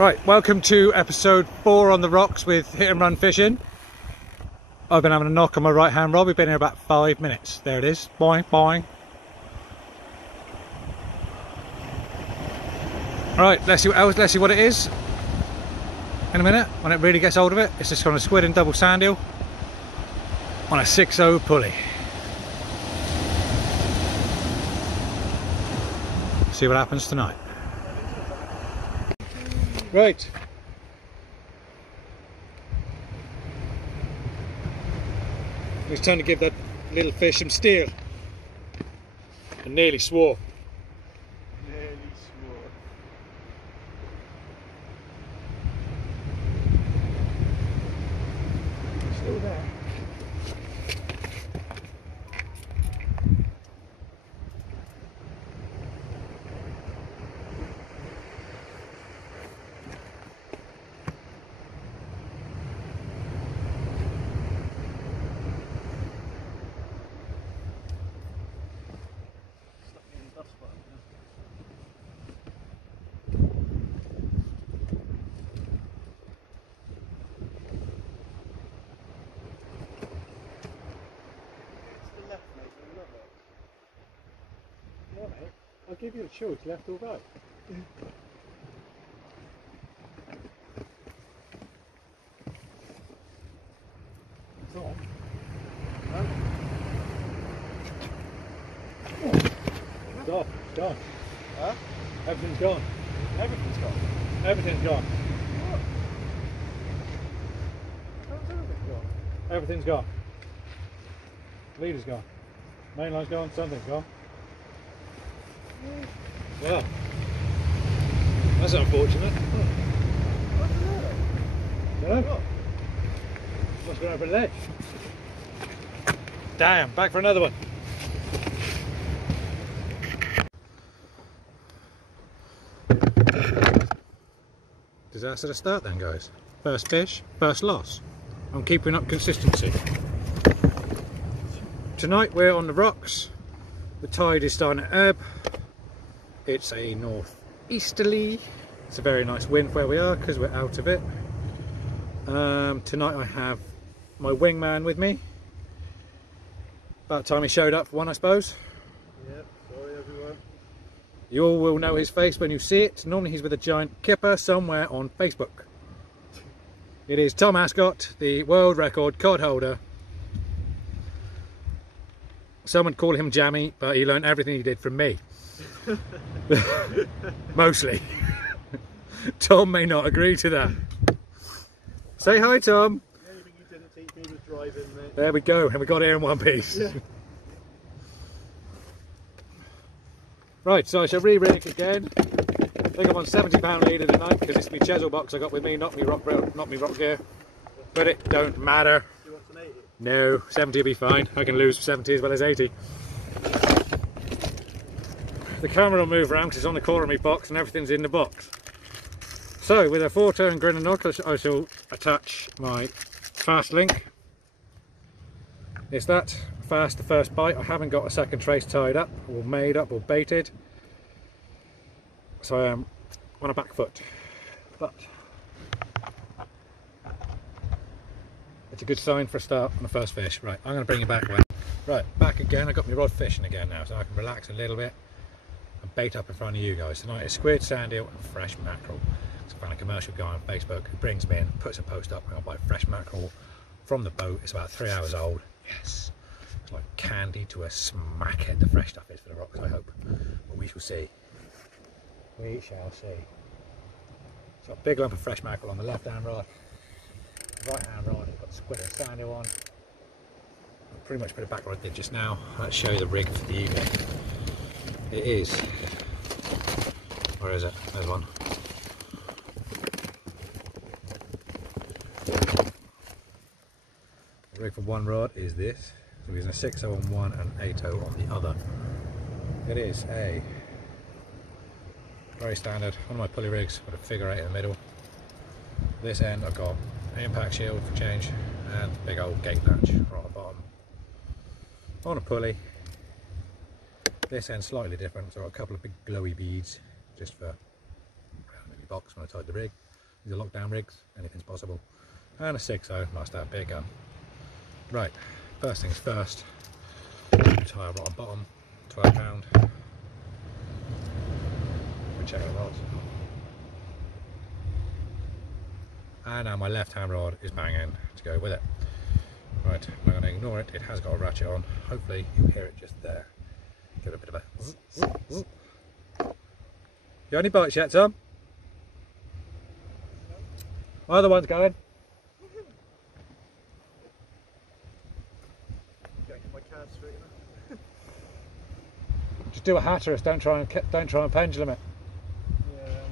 Right, welcome to episode 4 on the rocks with Hit and Run Fishing. I've been having a knock on my right hand rod. We've been here about 5 minutes. There it is. Boing, boing. Right, let's see what it is in a minute when it really gets hold of it. It's just on a squid and double sand eel on a 6.0 pulley. See what happens tonight. Right. It's time to give that little fish some steer. I nearly swore. Still there. I'll give you a choice, left or right. It's on. No. It's off. It's gone. Huh? Everything's gone. Everything's gone. Everything's gone. What? How's everything gone? Everything's gone. Leader's gone. Mainline's gone. Something's gone. Well, that's unfortunate. What's the matter? No? Must have gone over the ledge. Damn, back for another one. Disaster to start then, guys. First fish, first loss. I'm keeping up consistency. Tonight we're on the rocks. The tide is starting to ebb. It's a northeasterly. It's a very nice wind where we are because we're out of it. Tonight I have my wingman with me. About time he showed up for one, I suppose. Yep, sorry everyone. You all will know his face when you see it. Normally he's with a giant kipper somewhere on Facebook. It is Tom Ascott, the world record cod holder. Some would call him jammy, but he learned everything he did from me. Mostly. Tom may not agree to that. Say hi, Tom. Anything you didn't teach me was driving, mate. There we go, and we got here in one piece. Yeah. Right, so I shall re-rig again. I think I'm on £70 leader tonight because it's my Chesil box I got with me, not me rock gear. But it don't matter. You want an 80? No, 70 will be fine. I can lose 70 as well as 80. The camera will move around because it's on the corner of my box and everything's in the box. So with a 4-turn grin and knock, I shall attach my fast link. It's that fast the first bite. I haven't got a second trace tied up or made up or baited, so I am on a back foot, but it's a good sign for a start on the first fish. Right, I'm going to bring you back. Right, back again. I got my rod fishing again now, so I can relax a little bit and bait up in front of you guys. Tonight it's squid, sand eel and fresh mackerel. So I found a commercial guy on Facebook who brings me in, puts a post up, and I'll buy fresh mackerel from the boat. It's about 3 hours old. Yes, it's like candy to a smackhead. The fresh stuff is for the rocks, I hope, but we shall see. We shall see. So a big lump of fresh mackerel on the left hand rod. Right hand rod, I've got squid and sand eel on. I'll pretty much put it back where I did just now. Let's show you the rig for the evening. It is, where is it? There's one. The rig for one rod is this. So we're using a 6.0 on one and 8.0 on the other. It is a very standard, one of my pulley rigs with a figure 8 in the middle. This end I've got an impact shield for change and a big old gate latch right at the bottom. On a pulley. This end's slightly different, so I've got a couple of big glowy beads just for box when I tied the rig. These are lockdown rigs, anything's possible. And a 6.0, nice to have big gun. Right, first things first, tie a rod on bottom, 12 pound. We check the rods. And now my left hand rod is banging to go with it. Right, I'm going to ignore it, it has got a ratchet on. Hopefully you'll hear it just there. Give it a bit of a zzz, zzz, zzz. You got any bites yet, Tom? My other one's going. My cast straight enough. Just do a Hatteras, don't try and pendulum it. Yeah,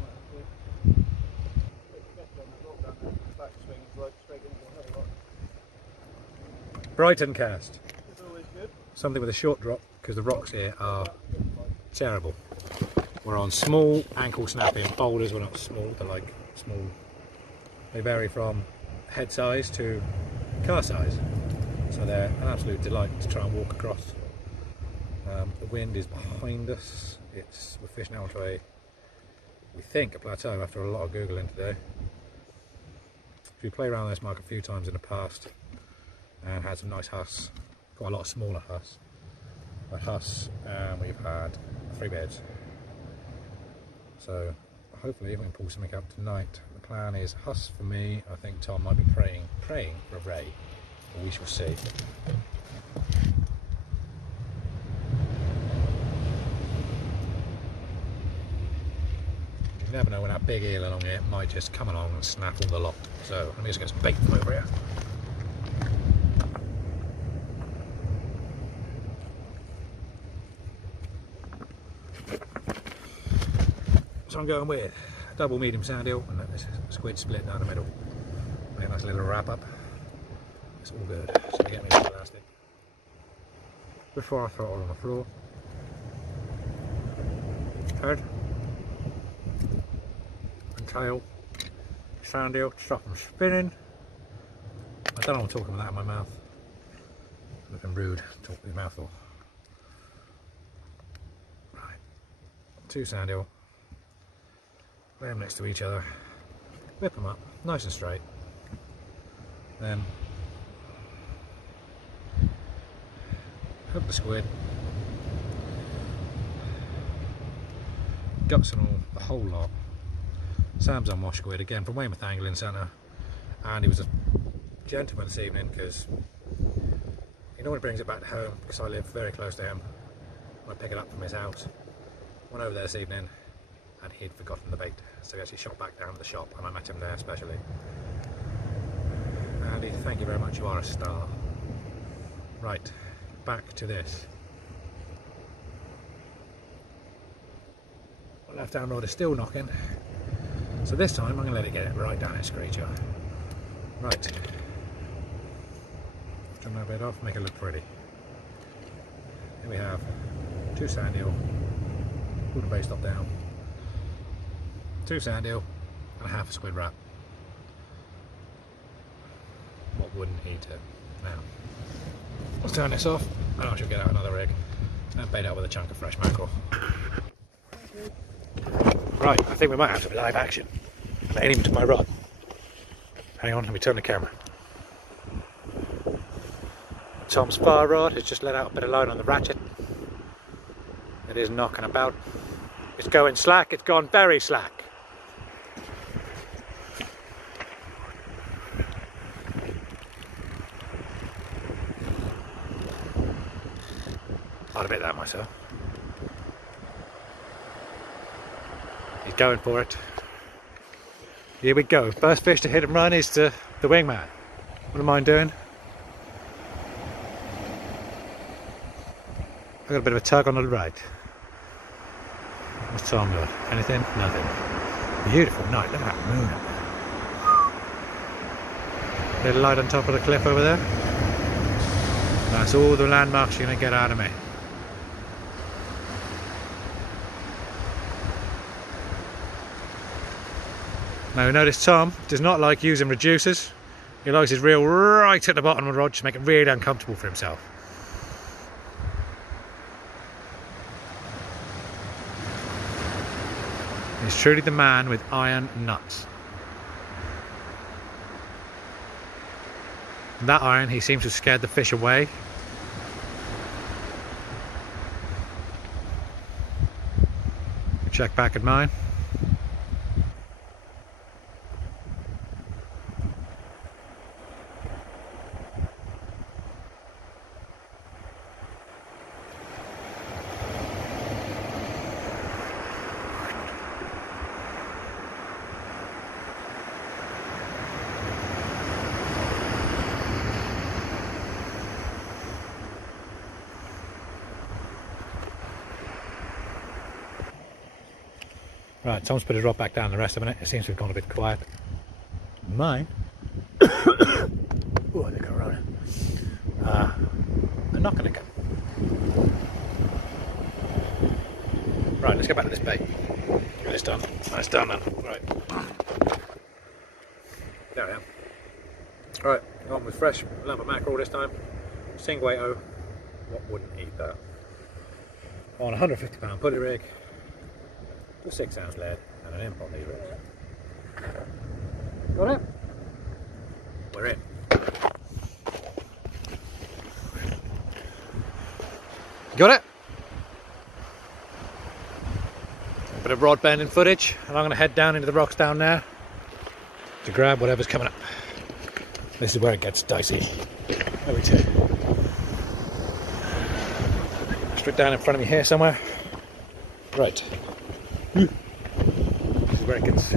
back swing is right straight into the heavy rock. Brighton cast. It's always good. Something with a short drop, because the rocks here are terrible. We're on small ankle snapping boulders. We're not small, they're like small. They vary from head size to car size. So they're an absolute delight to try and walk across. The wind is behind us. We're fishing out onto we think a plateau after a lot of Googling today. We played around this mark a few times in the past and had some nice Huss. Quite a lot of smaller Huss. But Huss, we've had 3 beds. So hopefully we can pull something up tonight. The plan is Huss for me. I think Tom might be praying for a ray, but we shall see. You never know when that big eel along here might just come along and snap all the lot. So let me just get some bait from over here. So I'm going with double medium sand eel and let this squid split down the middle. Make a nice little wrap up. It's all good. So get me the plastic before I throw it all on the floor. Head and tail, sand eel, stop them spinning. I don't know what I'm talking about that in my mouth. Looking rude, talk with your mouth full. Right, 2 sand eel. Lay them next to each other, whip them up, nice and straight. Then hook the squid, guts and all, the whole lot. Sam's on wash squid again from Weymouth Angling Centre, and he was a gentleman this evening because he normally brings it back home because I live very close to him. I pick it up from his house. Went over there this evening and he'd forgotten the bait, so he actually shot back down to the shop and I met him there especially. Andy, thank you very much, you are a star. Right, back to this. My left hand rod is still knocking, so this time I'm going to let it get it right down its screecher. Right, trim that bit off, make it look pretty. Here we have 2 sand eel, pull the bait stop down, 2 sand eel and a half a squid wrap. What wouldn't he do? Now, let's turn this off and I shall get out another rig and bait out with a chunk of fresh mackerel. Right, I think we might have some live action. I'm aiming to my rod. Hang on, let me turn the camera. Tom's far rod has just let out a bit of line on the ratchet. It is knocking about. It's going slack, it's gone very slack. I'd admit that myself. He's going for it. Here we go. First fish to hit and run is the wingman. What am I doing? I got a bit of a tug on the right. What's Tom got? Anything? Nothing. Beautiful night. Look at that moon up there. Little light on top of the cliff over there. That's all the landmarks you're going to get out of me. Now notice Tom does not like using reducers. He likes his reel right at the bottom of the rod to make it really uncomfortable for himself. He's truly the man with iron nuts. And that iron, he seems to have scared the fish away. Check back at mine. Right, Tom's put his rod back down the rest of it. It seems to have gone a bit quiet. Mine? Oh, I think I'm running. I'm not going to go. Right, let's get back to this bait. Get this done. That's done then. Right. There I am. Right, on with fresh lump of mackerel this time. Single 8-0. What wouldn't eat that? On a 150 pound pulley rig. A 6-ounce lead and an imp on these rigs. Got it? We're in. Got it? A bit of rod bending footage, and I'm going to head down into the rocks down there to grab whatever's coming up. This is where it gets dicey. There we go. Straight down in front of me here somewhere. Right. This is where it gets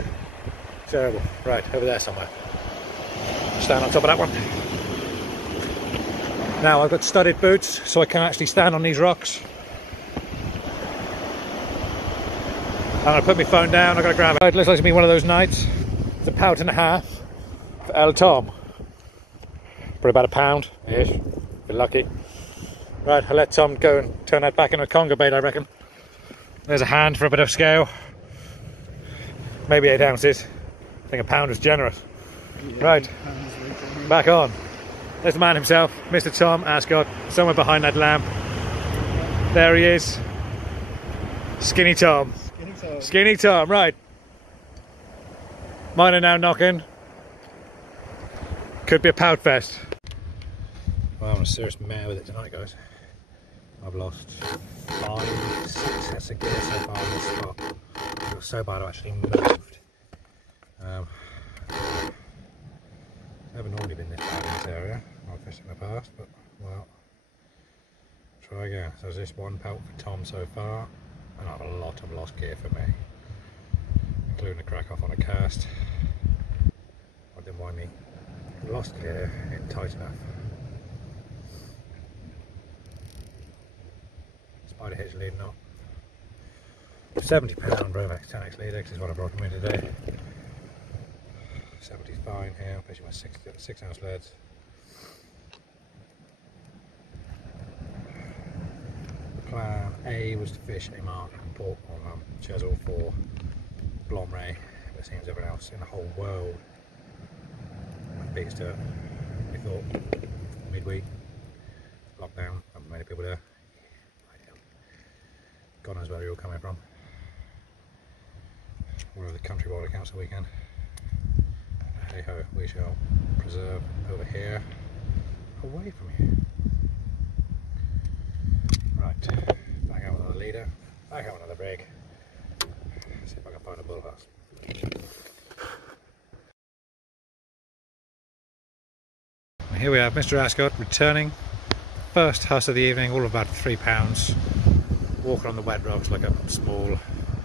terrible. Right, over there somewhere. Stand on top of that one. Now I've got studded boots, so I can actually stand on these rocks. I'm going to put my phone down, I've got to grab it. It looks like it's been one of those nights. It's a pound and a half for holderTom. Probably about a pound-ish, if lucky. Right, I'll let Tom go and turn that back into a conger bait, I reckon. There's a hand for a bit of scale. Maybe 8 ounces. I think a pound is generous. Yeah, right, back on. There's the man himself, Mr. Tom Ascott, somewhere behind that lamp. There he is. Skinny Tom. Skinny Tom. Skinny Tom, right. Mine are now knocking. Could be a pout fest. Well, I'm in a serious mare with it tonight, guys. I've lost 5, 6 sets of gear so far on this spot. I feel so bad I've actually moved. Never normally been this bad in this area. I've fished in the past, but well, try again. So there's this one pelt for Tom so far, and I have a lot of lost gear for me, including a crack off on a cast. I didn't mind me lost gear in tight enough. Spider hitch leading up. 70 pound Rovex 10x lead X is what I brought with me today. 70's fine here, I'm fishing my 6-ounce leads. Plan A was to fish a mark and port on Chesil for Blom Ray, but it seems everyone else in the whole world beats to it. We thought midweek, lockdown, not many people there. God knows where you're all coming from. Wherever the country border counts the weekend. Hey ho, we shall preserve over here, away from here. Right, back out with another leader, back out with another brig. See if I can find a bullhuss. Here we have Mr. Ascott returning. First Huss of the evening, all of about 3 pounds. Walking on the wet rocks like a small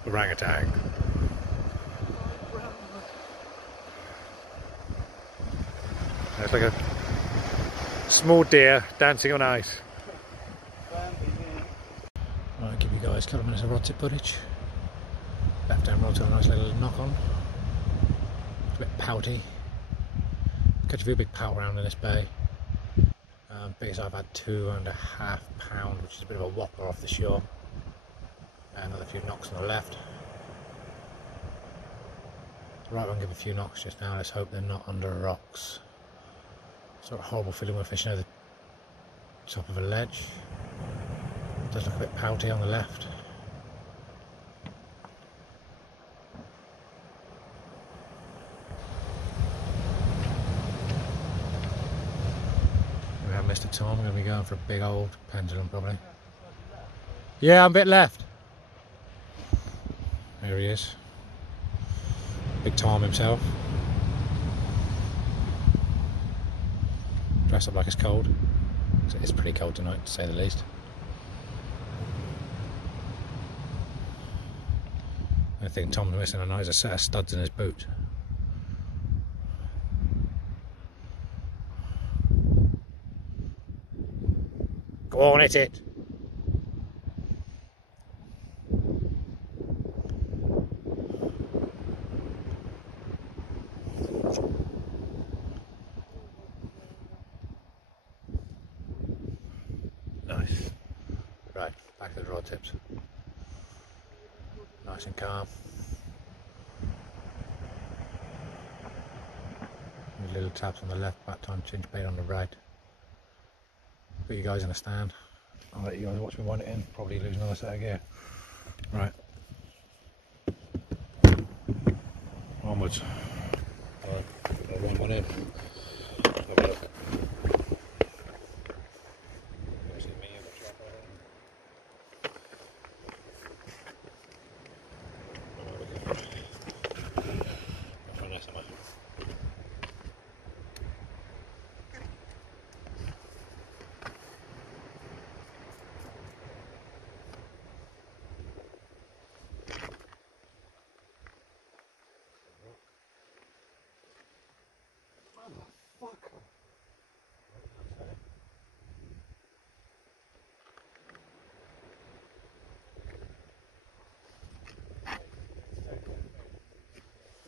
orangutan. It's like a small deer dancing on ice. I'll give you guys a couple of minutes of rod tip footage. Left hand rod to a nice little knock on. It's a bit pouty. Catch a few big pout around in this bay. Biggest I've had 2.5 pound, which is a bit of a whopper off the shore. Another few knocks on the left. Right one give a few knocks just now, let's hope they're not under rocks. Sort of horrible feeling we're fishing over the top of a ledge. Does look a bit pouty on the left. holderTom. I'm going to be going for a big old pendulum probably. Yeah, I'm a bit left. There he is. Big Tom himself. Dressed up like it's cold. It's pretty cold tonight, to say the least. I think Tom's missing tonight is a set of studs in his boot. Go on, hit it! Nice. Right, back to the rod tips. Nice and calm. Little taps on the left, back time change bait on the right. Put you guys in a stand. I'll let you guys watch me wind it in. Probably lose another set of gear. Right. Onwards. I'll wind one in. Have a look.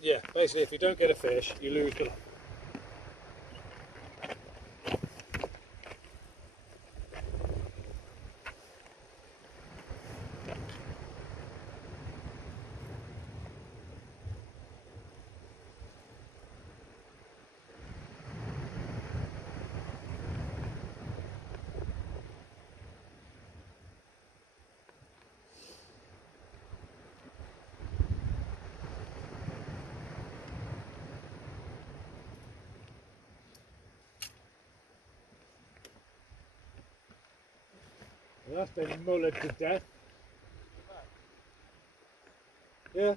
Yeah, basically if you don't get a fish, you lose the... Well, that's been mullered to death. Yeah.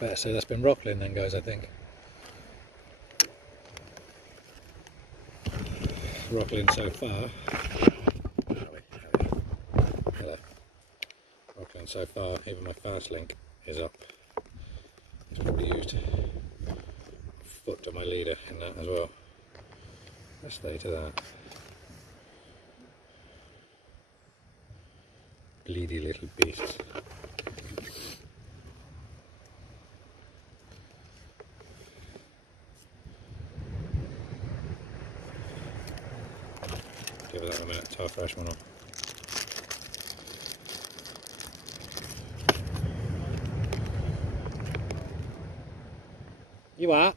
Better say that's been rockling then, guys, I think. Rockling so far. Hello. Rockling so far, even my fast link is up. It's probably used a foot to my leader in that as well. Let's stay to that. Bleedy little beasts. Give that a minute, tar fresh one off. You are?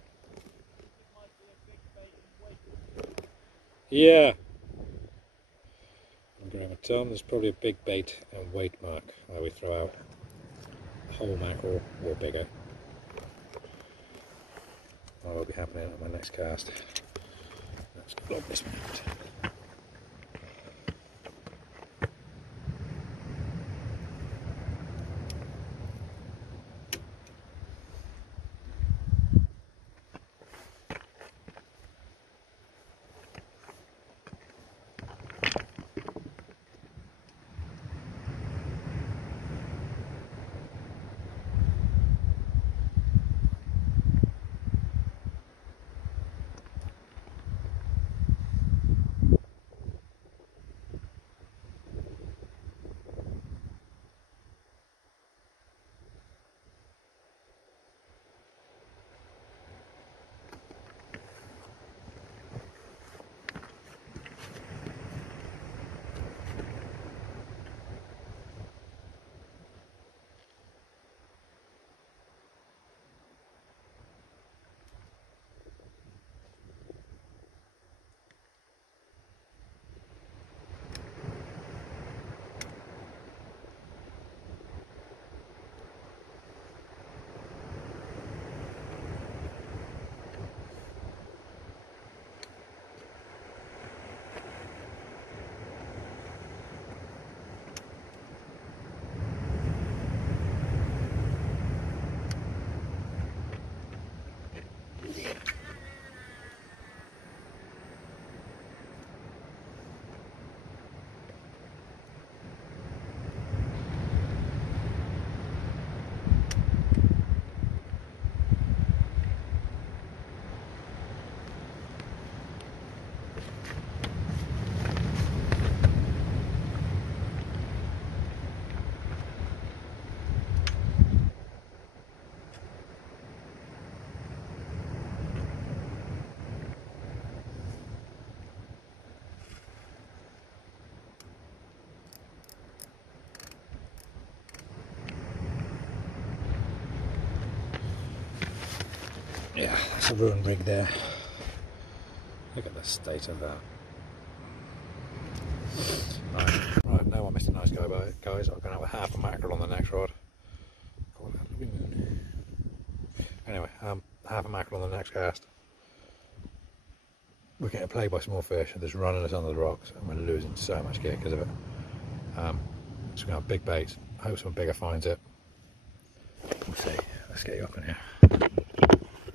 Yeah. Tom, there's probably a big bait and weight mark where we throw out a whole mackerel or bigger. That will be happening at my next cast. Let's block this one out. Yeah, that's a ruined rig there. Look at the state of that. Right, no one missed a nice go by it, guys. I'm going to have a half a mackerel on the next rod. Call that Louis Moon. Anyway, half a mackerel on the next cast. We're getting plagued by small fish and just running us under the rocks, and we're losing so much gear because of it. So we're going to have big baits. Hope someone bigger finds it. We'll see. Let's get you up in here.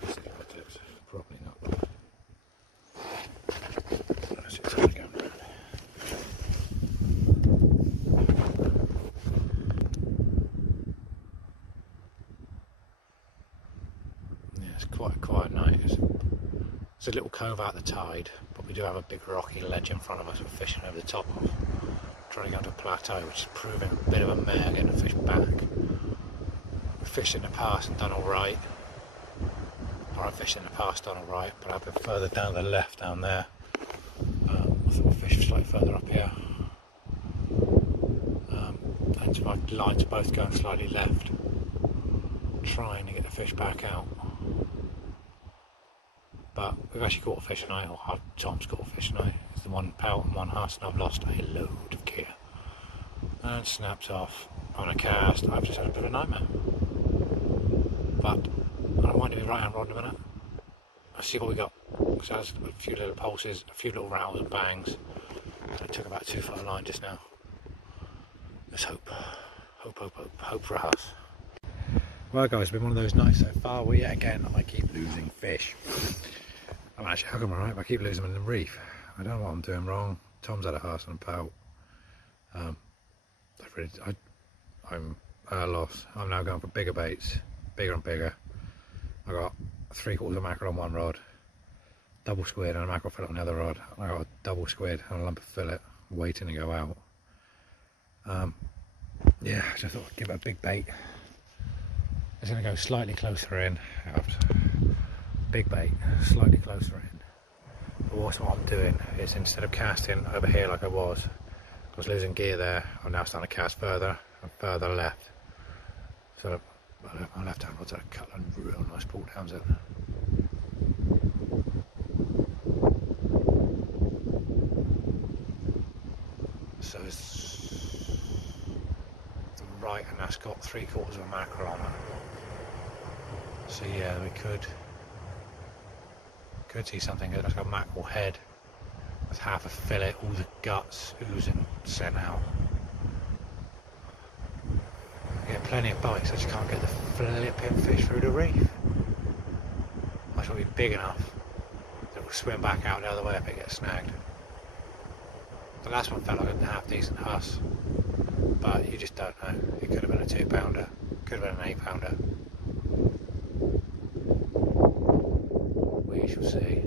Let's see if the clip's properly not. Let's see if it's going around. Yeah, it's quite a quiet night. It's a little cove out the tide, but we do have a big rocky ledge in front of us we're fishing over the top of. Trying to go to a plateau, which is proving a bit of a mare getting the fish back. We've fished in the past and done alright. Or I've fished in the past, done alright, but I've been further down the left down there. I thought we fished slightly further up here. And my lines are both going slightly left. Trying to get the fish back out. But we've actually caught a fish tonight, or Tom's caught a fish tonight. It's the one pelt and one Huss, and I've lost a load of gear. And snapped off on a cast. I've just had a bit of a nightmare. But I don't mind to be right hand rod in a minute. Let's see what we got. Because it has a few little pulses, a few little rattles and bangs. I took about 2 foot of line just now. Let's hope. Hope for a Huss. Well guys, it's been one of those nights so far where yet again I keep losing fish. I'm actually hugging them alright, but I keep losing them in the reef. I don't know what I'm doing wrong. Tom's had a Huss and a pelt. I'm at a loss. I'm now going for bigger baits, bigger and bigger. I got 3/4 of mackerel on one rod, double squid and a mackerel fillet on the other rod. I got a double squid and a lump of fillet waiting to go out. Yeah, I just thought I'd give it a big bait. It's going to go slightly closer in. Big bait, slightly closer in. But what I'm doing is, instead of casting over here like I was losing gear there, I'm now starting to cast further and further left. So my left hand rod's had a couple of real nice pull downs in. So it's the right, and that's got 3/4 of a mackerel on it. So yeah, we could see something good. That's got a mackerel head with half a fillet, all the guts oozing, sent out. I get plenty of bites, I just can't get the flipping fish through the reef. I should be big enough that it will swim back out the other way if it gets snagged. The last one felt like a half decent Huss, but you just don't know. It could have been a 2-pounder, could have been an 8-pounder. We shall see.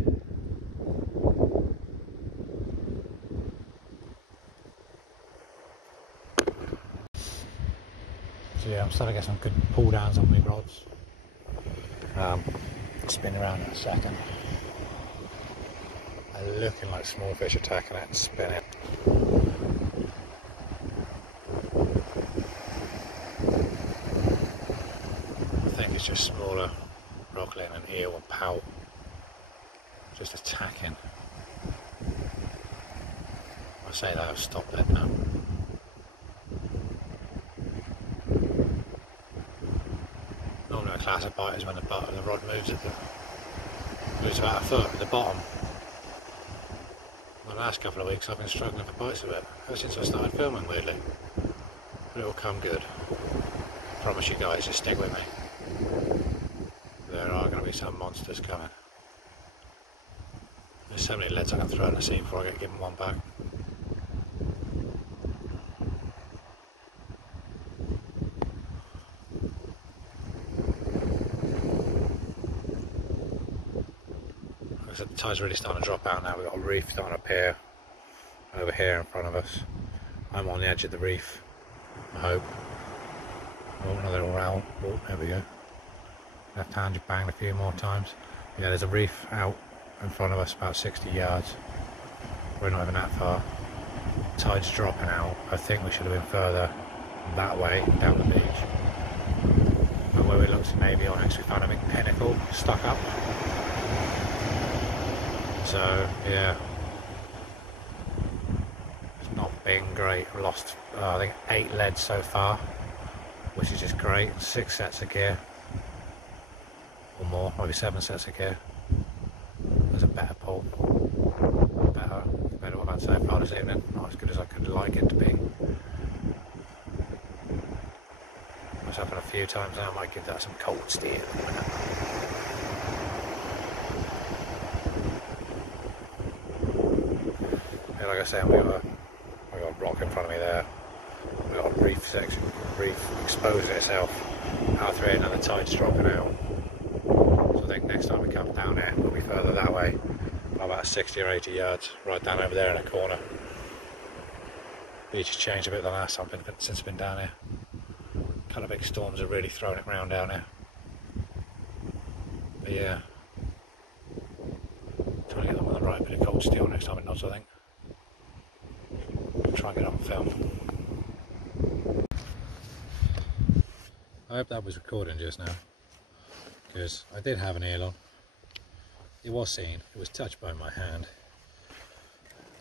So yeah, I'm starting to get some good pull downs on my rods. Spin around in a second. They're looking like small fish attacking it and spinning. I think it's just smaller rocklet and eel and pout just attacking. I say that, I've stopped that now. Normally a classic bite is when the butt of the rod moves about a foot at the bottom. The last couple of weeks I've been struggling for bites a bit, ever since I started filming, weirdly. But it will come good. Promise you guys, just stick with me. There are going to be some monsters coming. There's so many leads I can throw in the sea before I get given one back. Like I said, the tide's really starting to drop out now. We've got a reef starting to appear over here in front of us. I'm on the edge of the reef, I hope. Oh, another little round. Oh, there we go. Left hand just banged a few more times. Yeah, there's a reef out in front of us, about 60 yards. We're not even that far. Tide's dropping out. I think we should have been further that way, down the beach. But where we looked to maybe on rocks. We found a big pinnacle stuck up. So yeah, it's not been great. We lost I think 8 leads so far, which is just great. 6 sets of gear or more, maybe 7 sets of gear. There's a better pull, better what I've had so far this evening. Not as good as I could like it to be. It's happened a few times now. I might give that some cold steel. Yeah, like I say, we got a rock in front of me there. We got a reef section, reef exposing itself out through it, and the tide's dropping out. So I think next time we come down here, we'll be further that way, about 60 or 80 yards, right down over there in a corner. Beach has changed a bit the last time since I've been down here. A couple of big storms are really throwing it around down here. But yeah, trying to get them with the right bit of cold steel next time it knocks, I think. Try and get on film. I hope that was recording just now, because I did have an eel on. It was seen, it was touched by my hand,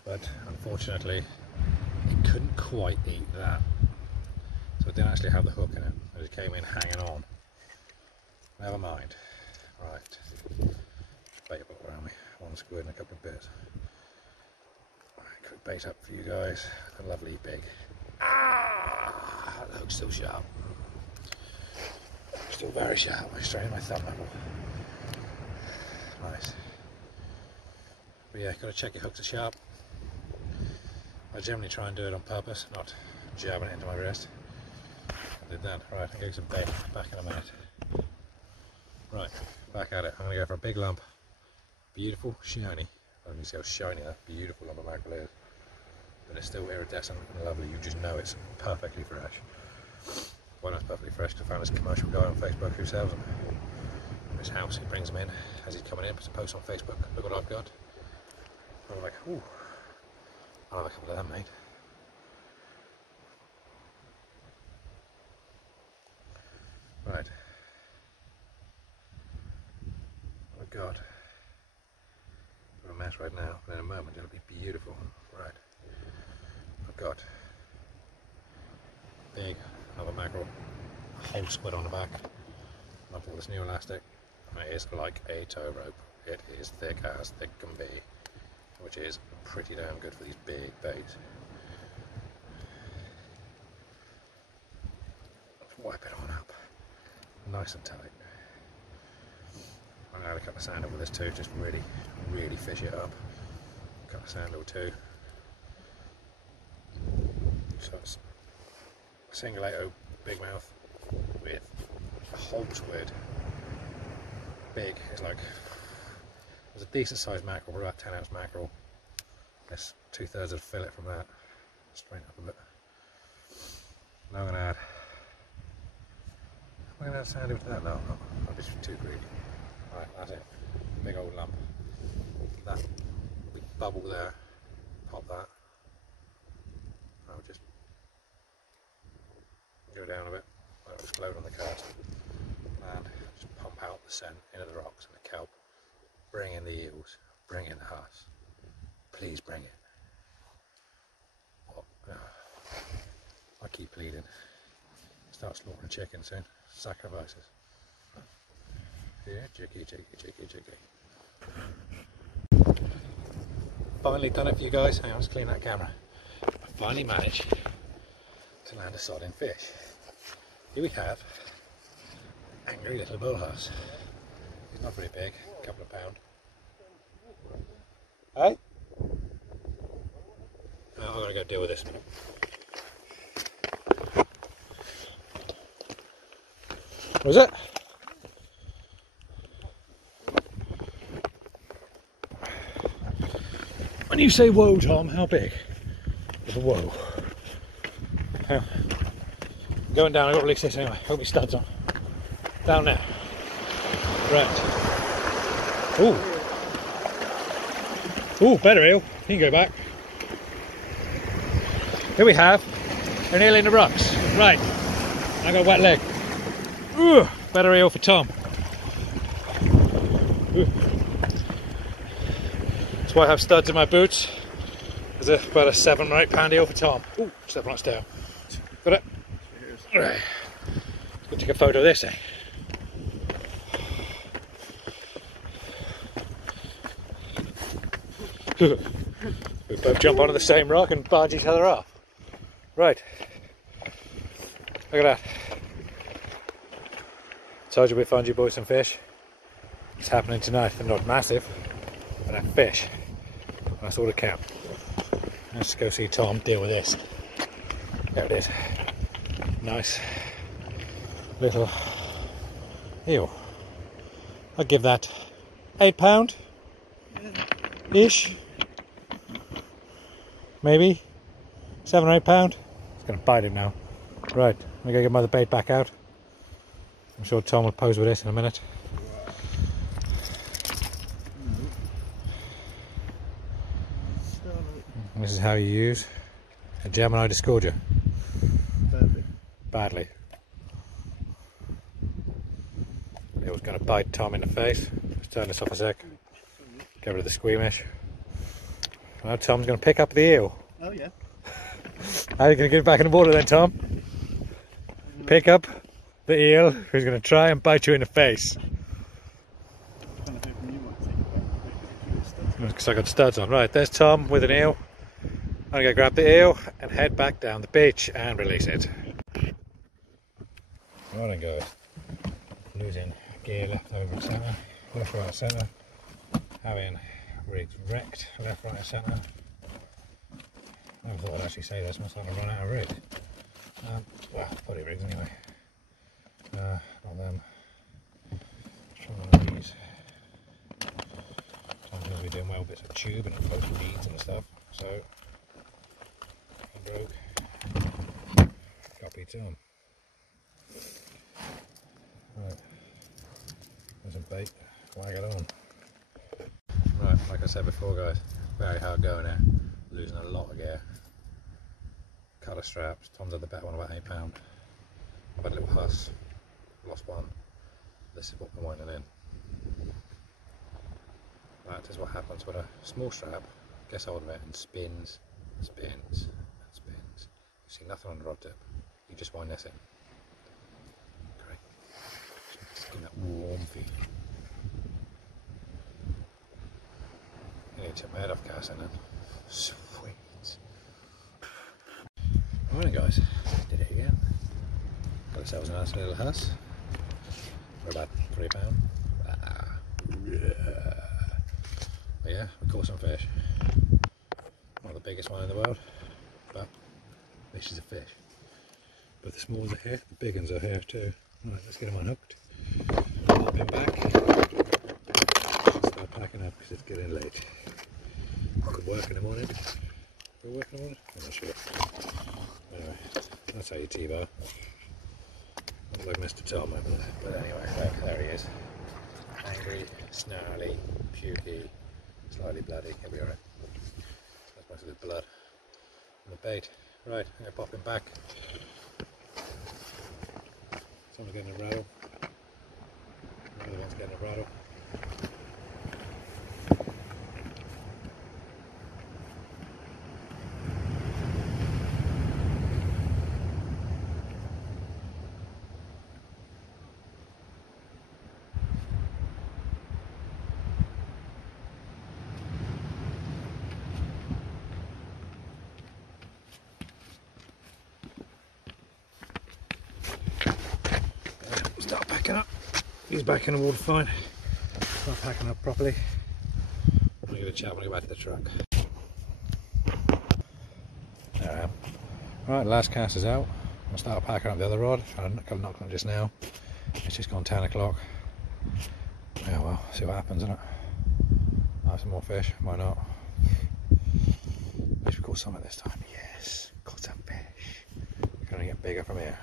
but unfortunately it couldn't quite eat that. So it didn't actually have the hook in it, it just came in hanging on. Never mind. Right, bait up around me, 1 squid and a couple of bits. Right, quick bait up for you guys, a lovely big. Ah, the hook's still sharp. Still very sharp, I straighten my thumb level. Nice. But yeah, gotta check your hooks are sharp. I generally try and do it on purpose, not jabbing it into my wrist. I did that. Right, I'll get some bait back in a minute. Right, back at it. I'm gonna go for a big lump. Beautiful, shiny. Let me see how shiny that beautiful lump of mackerel is. But it's still iridescent and lovely. You just know it's perfectly fresh. Well, that's perfectly fresh, because I found this commercial guy on Facebook who sells them. In his house, he brings them in as he's coming in, puts a post on Facebook. Look what I've got. I'm like, ooh, I'll have a couple of them, mate. Right. Oh God. I'm a mess right now, but in a moment it'll be beautiful. Right. I've got big another mackerel, a whole squid on the back. I've got this new elastic, and it is like a tow rope. It is thick as thick can be, which is pretty damn good for these big baits. Let's wipe it on up, nice and tight. I'm going to add a couple of sandal with this too, just really fish it up. A couple of sandal too. So it's a singulato big mouth with a whole squid. Big, it's like, it was a decent sized mackerel, about 10-ounce mackerel. That's 2/3 of the fillet from that. Straighten up a bit. Now I'm going to add, am I going to add sandal to that? No, I'm not. I'm just too greedy. Right, that's it. Big old lump. That big bubble there. Pop that. I'll just go down a bit. That'll explode on the cast. And just pump out the scent into the rocks and the kelp. Bring in the eels. Bring in the Huss. Please bring it. What? I keep pleading. Start slaughtering chicken soon. Sacrifices. Yeah, jiggy. Finally done it for you guys. Hang on, let's clean that camera. I finally managed to land a sodding fish. Here we have angry little bull Huss. He's not very big, a couple of pound. Hey? Oh, I'm gonna go deal with this. What was it? When you say whoa, Tom, how big? With a whoa. Hang on. I'm going down, I've got to release this anyway. Hope my studs on. Down there. Right. Ooh. Ooh, better eel. You can go back. Here we have an eel in the rocks. Right. I got a wet leg. Ooh, better eel for Tom. That's why I have studs in my boots. There's about a 7 or 8 pound eel for Tom. Ooh, stepping on its tail. Got it? Right. Let's take a photo of this thing. We both jump onto the same rock and barge each other off. Right. Look at that. Told you we'd find you boys some fish. It's happening tonight. They're not massive, but they're fish. That's all that counts. Let's go see Tom deal with this. There it is. Nice little eel. I'd give that 8 pound ish. Maybe 7 or 8 pound. It's gonna bite him now. Right, I'm gonna get my other bait back out. I'm sure Tom will pose with this in a minute. This is how you use a Gemini discordia. Badly. It was going to bite Tom in the face. Let's turn this off a sec. Get rid of the squeamish. Now Tom's going to pick up the eel. Oh yeah. How are you going to get it back in the water then, Tom? Pick up the eel who's going to try and bite you in the face. Because I got studs on. Right, there's Tom with an eel. I'm going to grab the eel and head back down the beach and release it. Right then guys, losing gear left, over, centre, left, right, centre, having rigs wrecked, left, right, centre. I never thought I'd actually say this, I'm starting to run out of rigs. Well, body rigs anyway. Not them. Trying one of these. Sometimes we're doing well bits of tube and close leads and stuff, so I broke. Copy Tom. Right, there's some bait, wag it on. Right, like I said before guys, very hard going here, losing a lot of gear. Cutter straps, Tom's had the better one, about 8 pound. I've had a little Huss, lost one. This is what we're winding in. That is what happens when a small strap gets hold of it and spins, spins, and spins. You see nothing on the rod tip, you just wind this in. Getting that warm feeling. I need to take my head off casting then. Sweet. Alright guys, did it again. Got ourselves a nice little Huss for about 3 pound. But yeah, we caught some fish. Not the biggest one in the world, but this is a fish. But the smalls are here, the big ones are here too. Right, let's get them unhooked. Pop him back. Start packing up because it's getting late. Could work in the morning. Could work in the morning? I'm not sure. Anyway, that's how you TiVo. Look like Mr. Tom over there. But anyway, there he is. Angry, snarly, pukey, slightly bloody. He'll be alright. That's most of the blood and the bait. Right, I'm going to pop him back. Someone's getting a rattle. Another one's getting a rattle. Start packing up. He's back in the water fine. Start packing up properly. I'm going to chat when I go back to the truck. There I am. Right, last cast is out. I'll start packing up the other rod. I got a knock on it just now. It's just gone 10 o'clock. Yeah, well, see what happens, innit? Have some more fish, why not? At least we caught some at this time. Yes, caught some fish. We're going to get bigger from here.